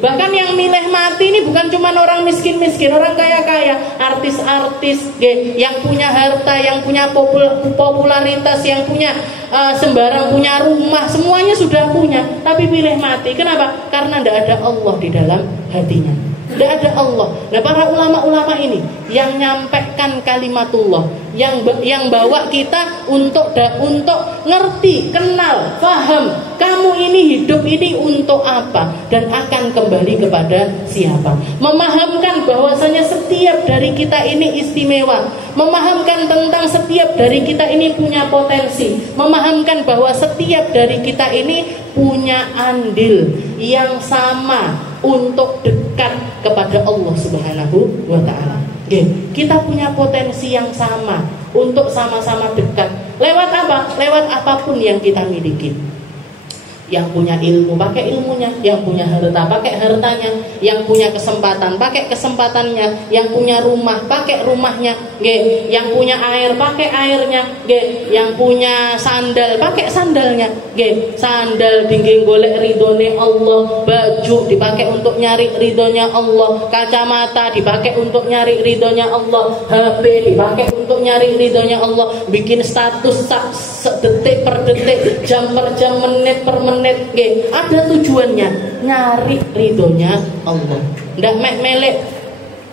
Bahkan yang milih mati ini bukan cuma orang miskin-miskin, orang kaya-kaya, artis-artis, yang punya harta, yang punya popularitas, yang punya sembarang punya rumah, semuanya sudah punya, tapi pilih mati. Kenapa? Karena tidak ada Allah di dalam hatinya. Tidak ada Allah. Nah, para ulama-ulama ini yang nyampaikan kalimatullah, yang bawa kita untuk ngerti, kenal, paham kamu ini hidup ini untuk apa dan akan kembali kepada siapa. Memahamkan bahwasanya setiap dari kita ini istimewa, memahamkan tentang setiap dari kita ini punya potensi, memahamkan bahwa setiap dari kita ini punya andil yang sama untuk dekat kepada Allah Subhanahu wa Ta'ala. Kita punya potensi yang sama untuk sama-sama dekat. Lewat apa? Lewat apapun yang kita miliki. Yang punya ilmu pakai ilmunya, yang punya harta pakai hartanya, yang punya kesempatan pakai kesempatannya, yang punya rumah pakai rumahnya, yang punya air pakai airnya, yang punya sandal pakai sandalnya, sandal dingin golek ridone Allah, baju dipakai untuk nyari ridhonya Allah, kacamata dipakai untuk nyari ridhonya Allah, HP dipakai untuk nyari ridhonya Allah, bikin status detik per detik, jam per jam, menit per menit, ada tujuannya, nyari ridhonya Allah. Ndak melek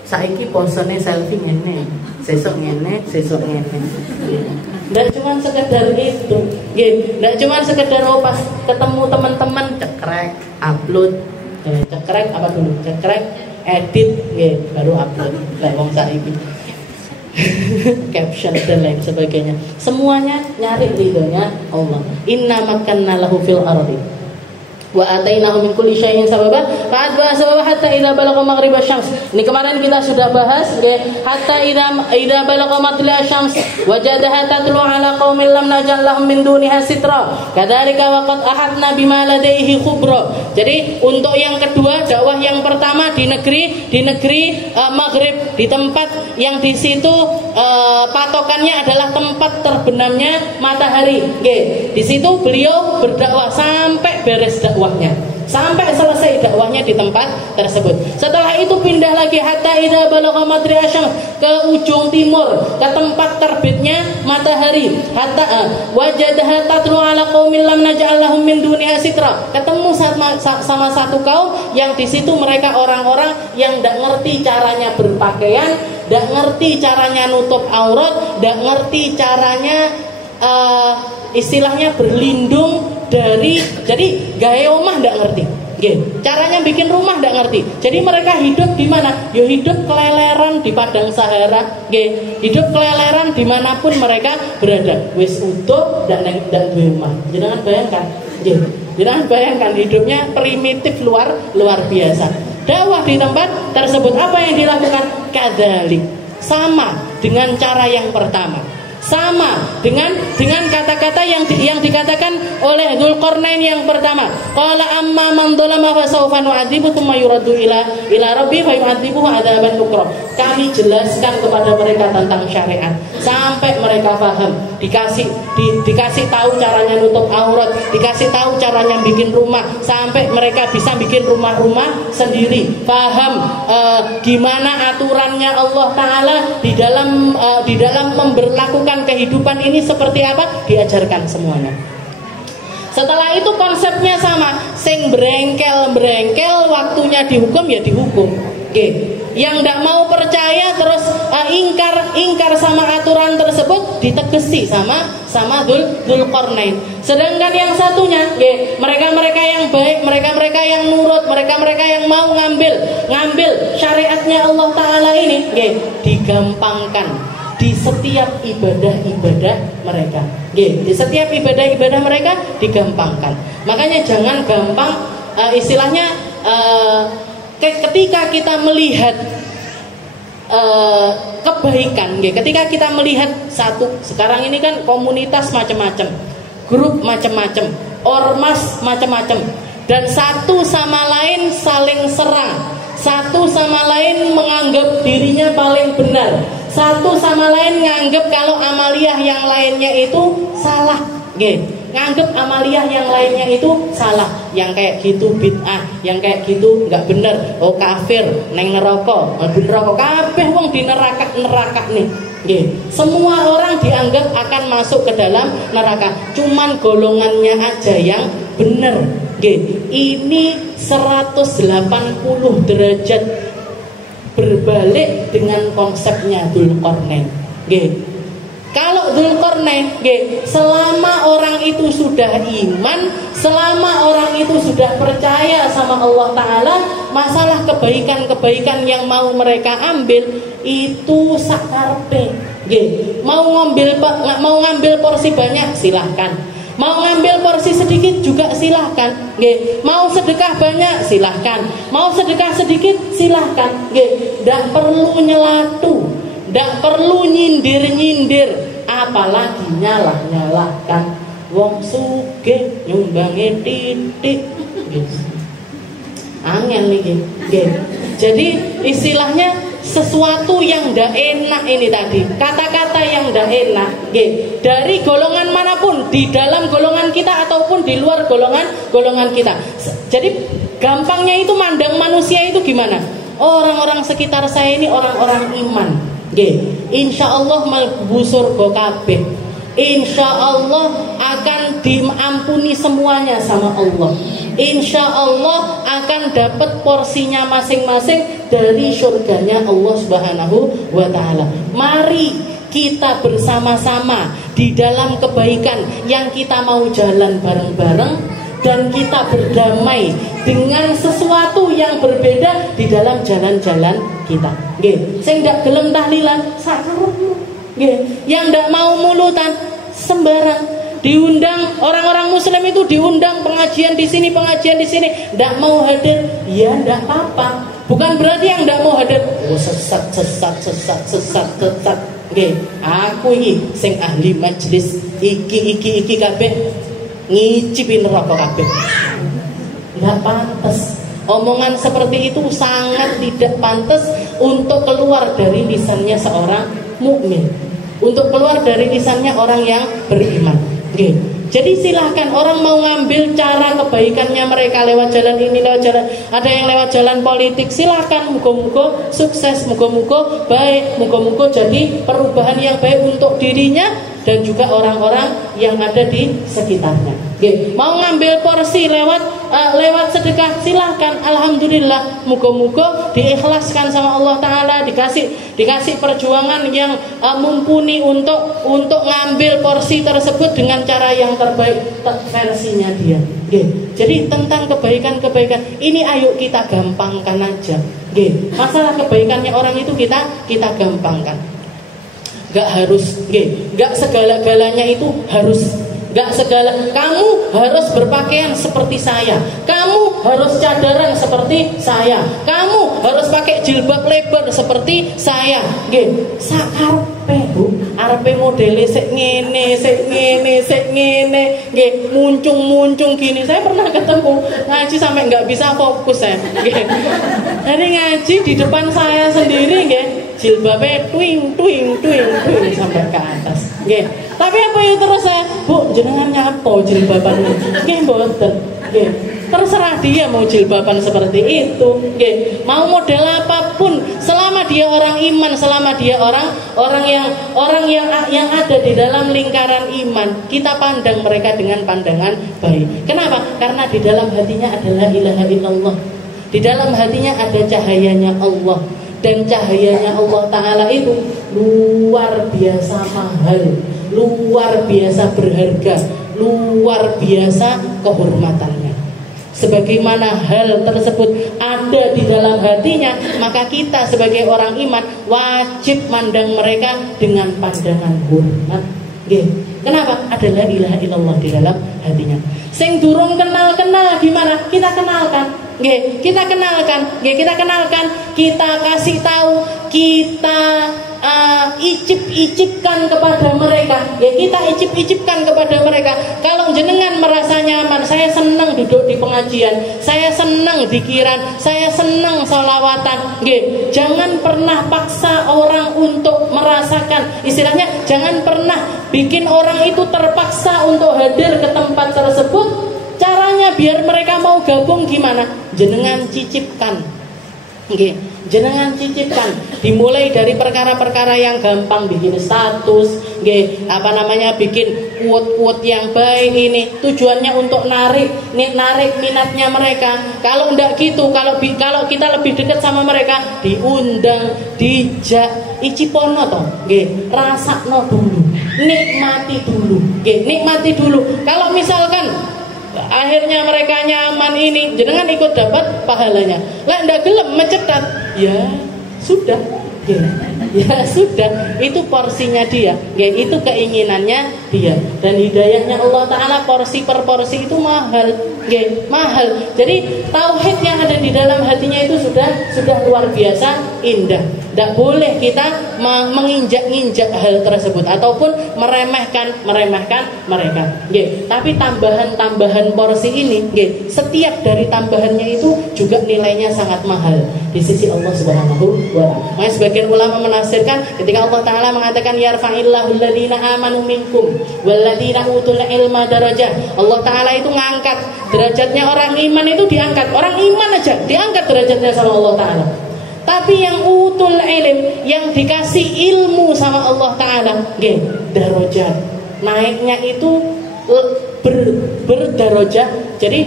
saiki posone selfie ngene, sesuk ngene. Ndak cuma sekedar itu, ndak cuma sekedar pas ketemu teman-teman cekrek upload, cekrek apa dulu, cekrek edit, baru upload. Lah wong saiki caption dan lain sebagainya, semuanya nyari ridhonya Allah. Inna makanna lahu fil ardi wa atainahu min kulli syai'in sababa fa'atba'a sababa hatta idza balagha maghrib asy-syams. Ini kemarin kita sudah bahas, hatta idza balagha matla asy-syams wajadaha tatlu ala qaumin lam naj'al lahum min duniha sitra kadzalika wa qad ahadna bima ladaihi khubra. Jadi untuk yang kedua, dakwah yang pertama di negeri Maghrib, di tempat yang di situ patokannya adalah tempat terbenamnya matahari. Di situ beliau berdakwah sampai beres dakwahnya, sampai selesai dakwahnya di tempat tersebut. Setelah itu pindah lagi hatta idza balagha maghrib asy-syams, ke ujung timur, ke tempat terbitnya matahari. Hatta wajadaha tatlu ala qaumin lam naj'al lahum min duniha sitra. Ketemu sama satu kaum yang di situ mereka orang-orang yang tidak ngerti caranya berpakaian, tidak ngerti caranya nutup aurat, tidak ngerti caranya istilahnya berlindung dari, jadi gawe omah ndak ngerti. Caranya bikin rumah nggak ngerti. Jadi mereka hidup di mana? Yo hidup keleleran di padang Sahara. Hidup keleleran dimanapun mereka berada. Wis utuh dan rumah. Jangan bayangkan. Jangan bayangkan hidupnya primitif luar biasa. Dakwah di tempat tersebut apa yang dilakukan? Kadzalik. Sama dengan cara yang pertama. Sama dengan kata-kata yang dikatakan oleh Dzulqarnain yang pertama. Qala amma man dzalama fa sawfa nu'adzibu tsumma yuraddu ila rabbi fa yu'adzibuhu 'adzaban nukra. Kami jelaskan kepada mereka tentang syariat sampai mereka paham. Dikasih tahu caranya nutup aurat, dikasih tahu caranya bikin rumah, sampai mereka bisa bikin rumah-rumah sendiri. Paham gimana aturannya Allah Ta'ala di dalam memberlakukan kehidupan ini seperti apa, diajarkan semuanya. Setelah itu konsepnya sama, sing berengkel waktunya dihukum ya dihukum. Yang tidak mau percaya terus ingkar sama aturan tersebut ditegesi sama Dzulqarnain. Sedangkan yang satunya, mereka yang baik, mereka yang nurut, mereka yang mau ngambil syariatnya Allah Ta'ala ini, digampangkan di setiap ibadah mereka. Di setiap ibadah mereka digampangkan. Makanya jangan gampang istilahnya ketika kita melihat kebaikan, ketika kita melihat satu, sekarang ini kan komunitas macam-macam, grup macam-macam, ormas macam-macam, dan satu sama lain saling serang, satu sama lain menganggap dirinya paling benar, satu sama lain nganggap kalau amaliyah yang lainnya itu salah, nganggap amaliyah yang lainnya itu salah, yang kayak gitu bid'ah, yang kayak gitu nggak bener, oh kafir, neng neraka, mlebu neraka kabeh wong di neraka nih. Semua orang dianggap akan masuk ke dalam neraka, cuman golongannya aja yang bener. Ini 180 derajat berbalik dengan konsepnya Dzulqarnain. Kalau Dzulqarnain, selama orang itu sudah iman, selama orang itu sudah percaya sama Allah Ta'ala, masalah kebaikan-kebaikan yang mau mereka ambil itu sakarpe. Mau ngambil porsi banyak silahkan, mau ngambil porsi sedikit juga silahkan. Mau sedekah banyak silahkan, mau sedekah sedikit silahkan. Tidak perlu nyelatu, tidak perlu nyindir, apalagi nyalah-nyalahkan. Wong sugih nyumbangi titik. Angel nih. Jadi istilahnya sesuatu yang tidak enak ini tadi, kata-kata yang tidak enak, dari golongan manapun, di dalam golongan kita ataupun di luar golongan kita. Jadi gampangnya itu mandang manusia itu gimana? Orang-orang sekitar saya ini orang-orang iman. Insya Allah mlebu surga kabeh. Insya Allah akan diampuni semuanya sama Allah. Insya Allah akan dapat porsinya masing-masing dari surganya Allah Subhanahu wa Ta'ala. Mari kita bersama-sama di dalam kebaikan yang kita mau jalan bareng-bareng, dan kita berdamai dengan sesuatu yang berbeda di dalam jalan-jalan kita. Sing ndak gelem tahlilan sakarepmu. Yang ndak mau mulutan sembarang. Diundang orang-orang muslim itu, diundang pengajian di sini, ndak mau hadir, ya ndak apa-apa. Bukan berarti yang ndak mau hadir sesat. Aku ini sing ahli majelis iki kabeh ngicipi neraka kabeh. Nggak pantas. Omongan seperti itu sangat tidak pantas untuk keluar dari lisannya seorang mukmin, untuk keluar dari lisannya orang yang beriman. Jadi silahkan orang mau ngambil cara kebaikannya mereka lewat jalan ini, lewat jalan, ada yang lewat jalan politik, silahkan. Muga-muga sukses, muga-muga baik, muga-muga jadi perubahan yang baik untuk dirinya dan juga orang-orang yang ada di sekitarnya. Mau ngambil porsi lewat sedekah, silahkan. Alhamdulillah, muga-muga diikhlaskan sama Allah Ta'ala, dikasih perjuangan yang mumpuni untuk ngambil porsi tersebut dengan cara yang terbaik versinya dia. Jadi tentang kebaikan-kebaikan ini ayo kita gampangkan aja. Masalah kebaikannya orang itu kita gampangkan. Gak harus, gak segala-galanya itu harus, gak segala. Kamu harus berpakaian seperti saya, kamu harus cadaran seperti saya, kamu harus pakai jilbab lebar seperti saya. Sakarpe bu, arepe modele sek ngene, muncung gini. Saya pernah ketemu ngaji sampai nggak bisa fokus ya. Jadi ngaji di depan saya sendiri, jilbabnya twing sampai ke atas. Tapi apa yang terus saya, bu jenengan nyapo jilbaban mboten. Terserah dia mau jilbaban seperti itu, mau model apapun, selama dia orang iman, selama dia orang yang ada di dalam lingkaran iman, kita pandang mereka dengan pandangan baik. Kenapa? Karena di dalam hatinya adalah ilaha illallah, di dalam hatinya ada cahayanya Allah, dan cahayanya Allah Ta'ala itu luar biasa mahal, luar biasa berharga, luar biasa kehormatannya. Sebagaimana hal tersebut ada di dalam hatinya, maka kita sebagai orang iman wajib mandang mereka dengan pandangan hormat. Kenapa? Adalah ilaha illallah di dalam hatinya. Sing durung kenal gimana? Kita kenalkan. Kita kenalkan, kita kasih tahu, kita icip-icipkan kepada mereka. Kita icip-icipkan kepada mereka. Kalau jenengan merasa nyaman, saya senang duduk di pengajian, saya senang dikiran, saya senang sholawatan. Jangan pernah paksa orang untuk merasakan. Istilahnya jangan pernah bikin orang itu terpaksa untuk hadir ke tempat tersebut. Caranya biar mereka mau gabung gimana? Jenengan cicipkan. Jenengan cicipkan. Dimulai dari perkara-perkara yang gampang, bikin status, bikin quote-quote yang baik ini. Tujuannya untuk narik minatnya mereka. Kalau enggak gitu, kalau kita lebih dekat sama mereka, diundang, dijak, icipono toh, rasakno dulu, nikmati dulu. Kalau misalkan akhirnya mereka nyaman ini, jenengan ikut dapat pahalanya. Lah ndak gelem mencetat, ya sudah. Ya sudah, itu porsinya dia, itu keinginannya dia. Dan hidayahnya Allah Ta'ala porsi per porsi itu mahal, mahal. Jadi tauhid yang ada di dalam hatinya itu sudah luar biasa indah. Tidak boleh kita menginjak-injak hal tersebut ataupun meremehkan mereka. Tapi tambahan porsi ini, setiap dari tambahannya itu juga nilainya sangat mahal di sisi Allah Subhanahu wa Ta'ala. Makanya sebagian ulama menafsirkan ketika Allah Ta'ala mengatakan yarfa'illahu alladhina amanu minkum walladhina utul ilma darajah. Allah Ta'ala itu ngangkat derajatnya orang iman, itu diangkat. Orang iman aja diangkat derajatnya sama Allah Ta'ala. Tapi yang utul ilm, yang dikasih ilmu sama Allah Ta'ala, darajat, naiknya itu berdarajat. Jadi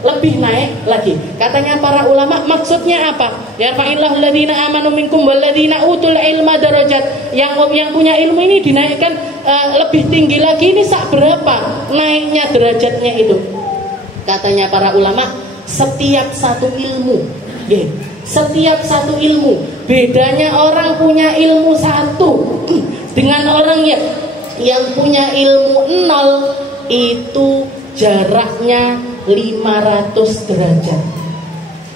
lebih naik lagi. Katanya para ulama, maksudnya apa? Yarfa'illahu alladhina amanu minkum walladhina utul ilma darajat. Yang punya ilmu ini dinaikkan lebih tinggi lagi. Ini sak berapa naiknya derajatnya itu? Katanya para ulama, setiap satu ilmu, bedanya orang punya ilmu satu dengan orang yang punya ilmu 0 itu jaraknya 500 derajat.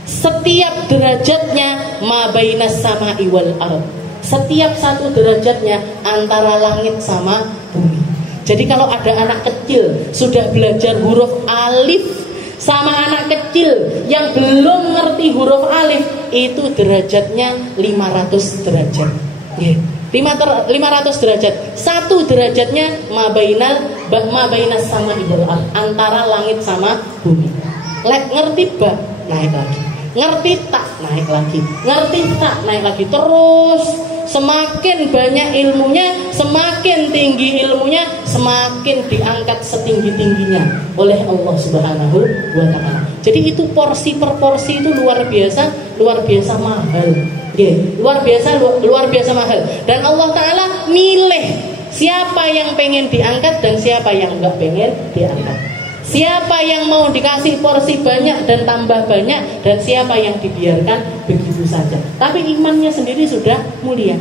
Setiap derajatnya ma bainas sama'i wal ardh. Setiap satu derajatnya antara langit sama bumi. Jadi kalau ada anak kecil sudah belajar huruf alif sama anak kecil yang belum ngerti huruf alif, itu derajatnya 500 derajat. 500 derajat. Satu derajatnya ma bainas sama'i wal ardh, antara langit sama bumi. Ngerti ba, naik lagi. Ngerti tak, naik lagi. Ngerti tak, naik lagi. Terus semakin banyak ilmunya, semakin tinggi ilmunya, semakin diangkat setinggi-tingginya oleh Allah Subhanahu wa Ta'ala. Jadi itu porsi per porsi itu luar biasa mahal. Luar biasa mahal. Dan Allah Ta'ala milih siapa yang pengen diangkat dan siapa yang enggak pengen diangkat. Siapa yang mau dikasih porsi banyak dan tambah banyak, dan siapa yang dibiarkan begitu saja. Tapi imannya sendiri sudah mulia.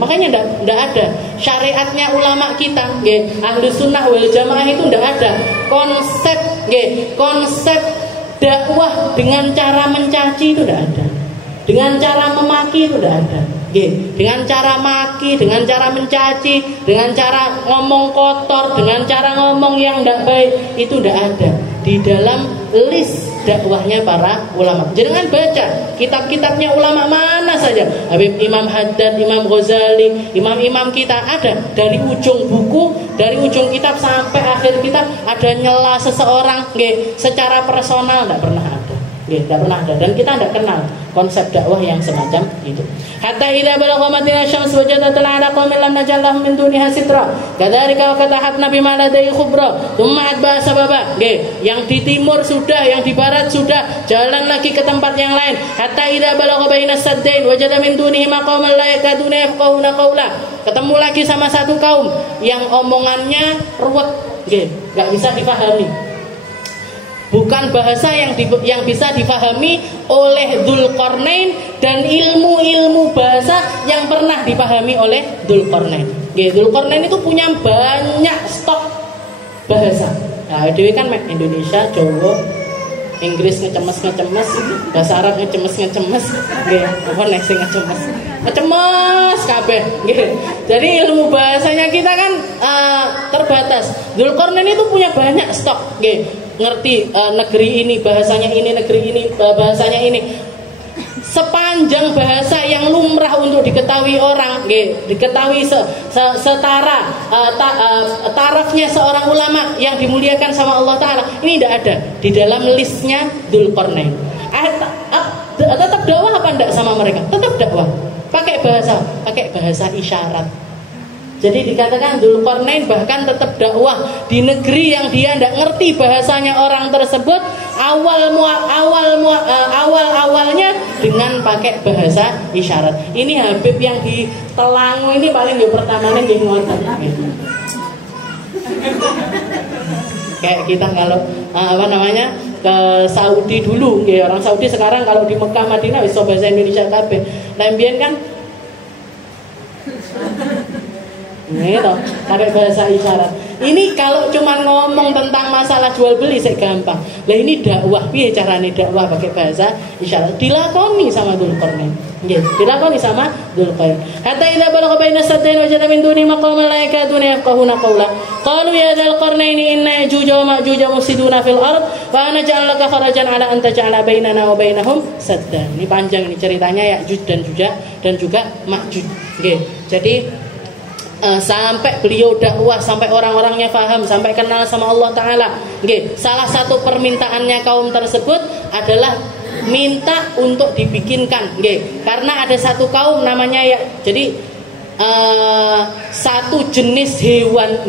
Makanya tidak ada syariatnya ulama kita, Ahlus Sunnah wal Jamaah itu tidak ada konsep dakwah dengan cara mencaci itu tidak ada, dengan cara memaki itu tidak ada. Dengan cara maki, dengan cara mencaci, dengan cara ngomong kotor, dengan cara ngomong yang tidak baik, itu tidak ada di dalam list dakwahnya para ulama. Jangan baca kitab-kitabnya ulama mana saja, Habib Imam Haddad, Imam Ghazali, imam-imam kita ada, dari ujung buku, dari ujung kitab sampai akhir kitab ada nyela seseorang secara personal, tidak pernah ada. Tidak pernah ada, dan kita tidak kenal konsep dakwah yang semacam itu. Hatta idza balagha matina syams wajadatul ala qaumin lam najal lahum min duniha sitra. Kadzalika wa katahatna bima ladai khubra. Tsumma atba sababa. Yang di timur sudah, yang di barat sudah, jalan lagi ke tempat yang lain. Hatta idza balagha bainas saddain wajada min dunihi maqaman la yakaduna yafqahuna qawla. Ketemu lagi sama satu kaum yang omongannya ruwet, enggak bisa dipahami. Bukan bahasa yang bisa dipahami oleh Dzulqarnain, dan ilmu-ilmu bahasa yang pernah dipahami oleh Dzulqarnain. Dzulqarnain itu punya banyak stok bahasa. Nah, dewe kan Indonesia, Jawa, Inggris ngecemes, bahasa Arab ngecemes. Apa nek sing ngecemes kabeh. Jadi ilmu bahasanya kita kan terbatas. Dzulqarnain itu punya banyak stok, ngerti negeri ini bahasanya ini, negeri ini bahasanya ini. Sepanjang bahasa yang lumrah untuk diketahui orang, diketahui setara tarafnya seorang ulama yang dimuliakan sama Allah Ta'ala, ini tidak ada di dalam listnya Dzulqarnain. Tetap dakwah apa enggak sama mereka? Tetap dakwah, pakai bahasa isyarat. Jadi dikatakan Dzulqarnain bahkan tetap dakwah di negeri yang dia tidak ngerti bahasanya orang tersebut, awalnya dengan pakai bahasa isyarat. Ini Habib yang di Telangu ini paling pertamanya nggih ngoten. Kayak kita kalau ke Saudi dulu, orang Saudi sekarang kalau di Mekah Madinah bisa bahasa Indonesia kabeh. Lambien kan gitu, pakai bahasa isyarat. Ini kalau cuma ngomong tentang masalah jual beli saya gampang. Lah ini dakwah, piye carane dakwah pakai bahasa isyarat? Dilakoni sama Dzulqarnain. Nggih, dilakoni sama Dzulqarnain. Hatta idza balagha baina saddain wajada min duni maqaman la yakaduna yafqahuna qawla. Qalu ya Dzulqarnain inna Ya'juj wa Ma'juj mufsiduna fil ard wa ana ja'alaka kharajan ala an taj'ala bainana wa bainahum saddan. Ini panjang ini ceritanya Ya'juj dan juga Ma'juj. Nggih. Jadi sampai beliau dakwah, sampai orang-orangnya paham, sampai kenal sama Allah Ta'ala. Salah satu permintaannya kaum tersebut adalah minta untuk dibikinkan, karena ada satu kaum namanya jadi satu jenis hewan,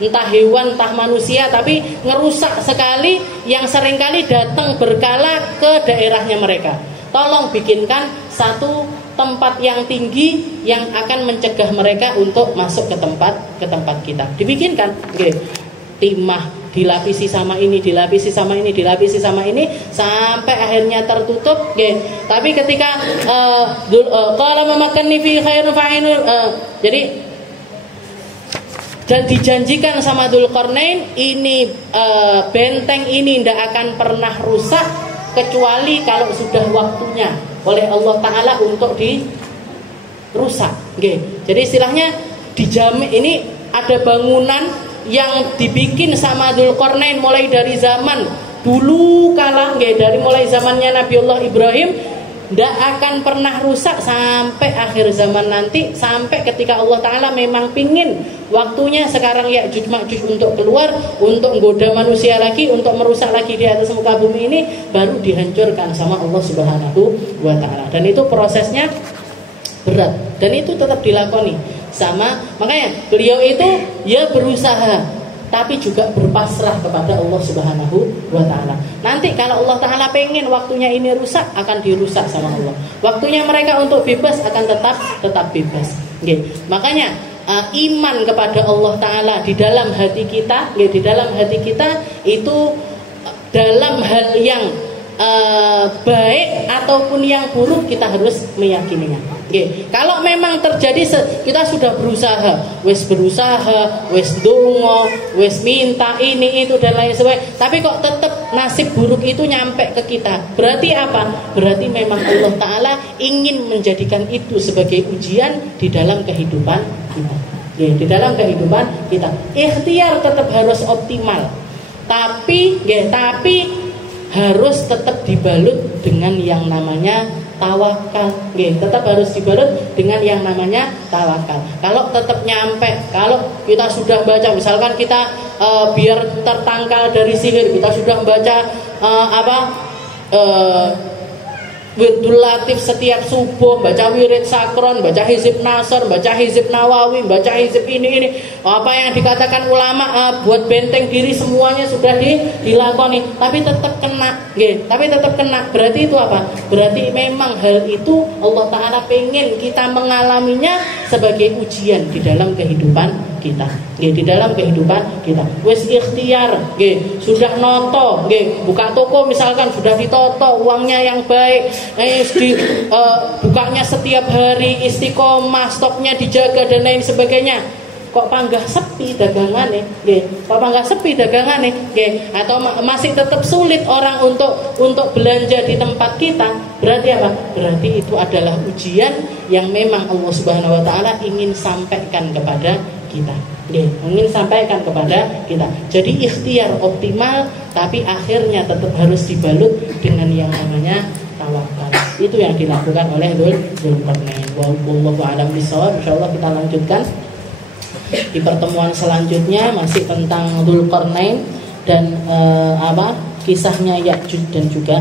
entah hewan entah manusia, tapi ngerusak sekali, yang seringkali datang berkala ke daerahnya mereka. Tolong bikinkan satu tempat yang tinggi yang akan mencegah mereka untuk masuk ke tempat kita. Dibikinkan, timah dilapisi sama ini, dilapisi sama ini, dilapisi sama ini, sampai akhirnya tertutup. Tapi ketika qala mamakanni fi khairun fa'inu, jadi dan dijanjikan sama Dzulqarnain ini benteng ini tidak akan pernah rusak kecuali kalau sudah waktunya oleh Allah Ta'ala untuk dirusak. Jadi istilahnya dijamin. Ini ada bangunan yang dibikin sama Dzulqarnain mulai dari zaman dulu kala, dari mulai zamannya Nabiullah Ibrahim, tidak akan pernah rusak sampai akhir zaman nanti, sampai ketika Allah Ta'ala memang pingin waktunya sekarang Ya'juj Ma'juj untuk keluar, untuk menggoda manusia lagi, untuk merusak lagi di atas muka bumi ini, baru dihancurkan sama Allah Subhanahu wa Ta'ala. Dan itu prosesnya berat, dan itu tetap dilakoni sama. Makanya beliau itu ya berusaha, tapi juga berpasrah kepada Allah Subhanahu wa Ta'ala. Nanti kalau Allah Ta'ala pengen waktunya ini rusak, akan dirusak sama Allah. Waktunya mereka untuk bebas akan tetap bebas. Makanya iman kepada Allah Ta'ala di dalam hati kita, di dalam hati kita itu dalam hal yang baik ataupun yang buruk kita harus meyakininya. Kalau memang terjadi kita sudah berusaha, wis dongo, wis minta ini itu dan lain sebagainya, tapi kok tetap nasib buruk itu nyampe ke kita. Berarti apa? Berarti memang Allah Ta'ala ingin menjadikan itu sebagai ujian di dalam kehidupan kita. Di dalam kehidupan kita, ikhtiar tetap harus optimal. Tapi harus tetap dibalut dengan yang namanya tawakal. Tetap harus dibalut dengan yang namanya tawakal. Kalau tetap nyampe, kalau kita sudah baca, misalkan kita biar tertangkal dari sihir, kita sudah baca Wirdul Latif setiap subuh, baca wirid sakron, baca hizib nasr, baca hizib nawawi, baca hizib ini apa yang dikatakan ulama, buat benteng diri semuanya sudah dilakoni, tapi tetap kena, tapi tetap kena. Berarti itu apa? Berarti memang hal itu Allah Ta'ala pengen kita mengalaminya sebagai ujian di dalam kehidupan kita, di dalam kehidupan kita. Wes ikhtiar, sudah noto, buka toko misalkan sudah ditoto, uangnya yang baik, bukanya setiap hari, istiqomah, stoknya dijaga dan lain sebagainya. Kok panggah sepi dagangannya, kok panggah sepi dagangannya, atau masih tetap sulit orang untuk belanja di tempat kita. Berarti apa? Berarti itu adalah ujian yang memang Allah Subhanahu Wa Taala ingin sampaikan kepada kita, ingin sampaikan kepada kita. Jadi ikhtiar optimal, tapi akhirnya tetap harus dibalut dengan yang namanya tawakal. Itu yang dilakukan oleh Dzulqarnain. Wallahu a'lam bishawab. Insyaallah kita lanjutkan di pertemuan selanjutnya masih tentang Dzulqarnain dan kisahnya Ya'juj dan juga